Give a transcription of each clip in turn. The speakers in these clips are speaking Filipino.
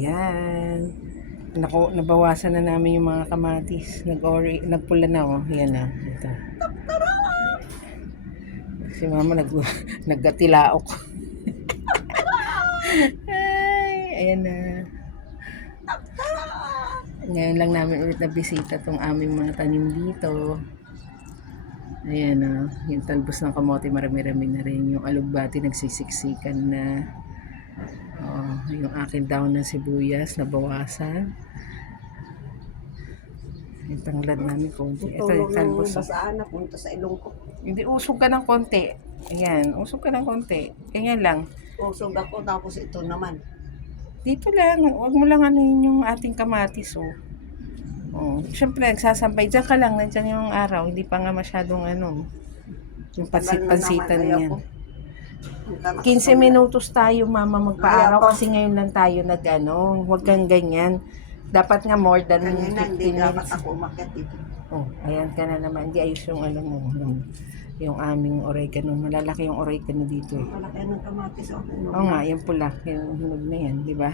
Ayan. Nabawasan na namin yung mga kamatis. Nagpula na, oh. Ayan na. Ito. Si mama naggatilaok. Ay, ayan na. Ngayon lang namin ulit na bisita tong aming mga tanim dito. Ayan na. Yung talbos ng kamote marami-rami na rin. Yung alugbati nagsisiksikan na. Oh, yung akin daon ng sibuyas nabawasan. Yung tanglad namin konti. Ito yung talbos. Basaan na punta sa ilong ko. Hindi, usog ka ng konti. Ayan, usog ka ng konti. Ganyan lang. Usog ako tapos ito naman. Dito lang, wag mo lang ano yung ating kamatis, oh. Oh, syempre nagsasampay. Diyan ka lang, nandiyan yung araw. Hindi pa nga masyadong ano. Yung pansit-pansitan niyan. 15 minutos tayo, mama, magpaaraw kasi ngayon lang tayo nag-ano. Huwag kang ganyan. Dapat nga more than 15 minutes. Ako umakyat dito. Oh, ayan ka na naman. Hindi ayos yung ano mo. Yung aming oregano. Malalaki yung oregano dito. Malaki ng kamatis ako. Oo nga, yung pula. Yung hinog na yan, di ba?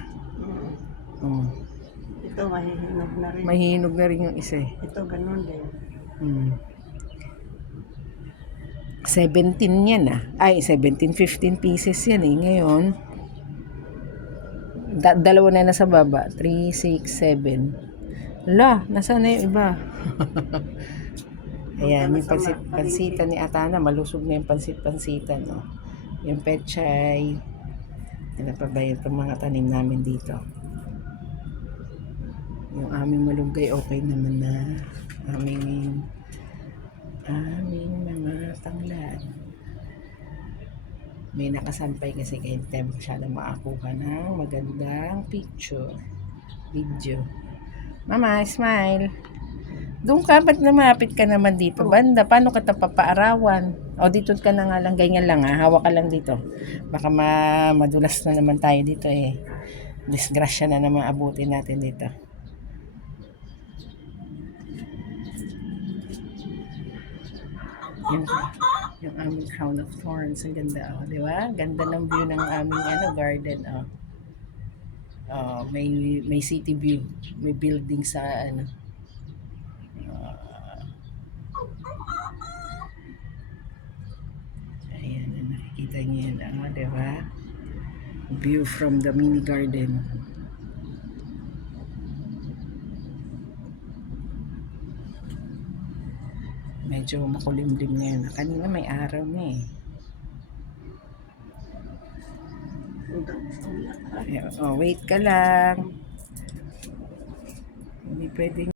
Ito mahihinog na rin. Mahihinog na rin yung isa eh. Ito ganun din. 17 yan ah. Ay, 17, 15 pieces yan eh. Ngayon, dalawa na nasa baba. 3, 6, 7. La, nasaan na yung iba? Ayan, yung pansitan ni Atana. Malusog na yung pansitan. No? Yung pechay. Ano pa ba yung mga tanim namin dito? Yung aming malunggay, okay naman na. Aming mga tanglad. May nakasampay kasi kaya hindi tayo masyadong makakuha ng magandang video. Mama, smile. Doon ka, ba't lumapit ka naman dito? Banda, paano ka papaarawan? O, dito ka na nga lang, ganyan lang ha. Hawak ka lang dito. Baka madulas na naman tayo dito eh. Disgrasya na naman abutin natin dito. Yung aming crown of thorns, ang ganda, oh, di ba? Ganda ng view ng aming garden, oh. Oh, may city view, may building sa ayan, nakikita niyo yan, oh, di ba? View from the mini garden. Medyo makulimlim ngayon. Kanina may araw na eh. Oh, wait ka lang. Hindi pwedeng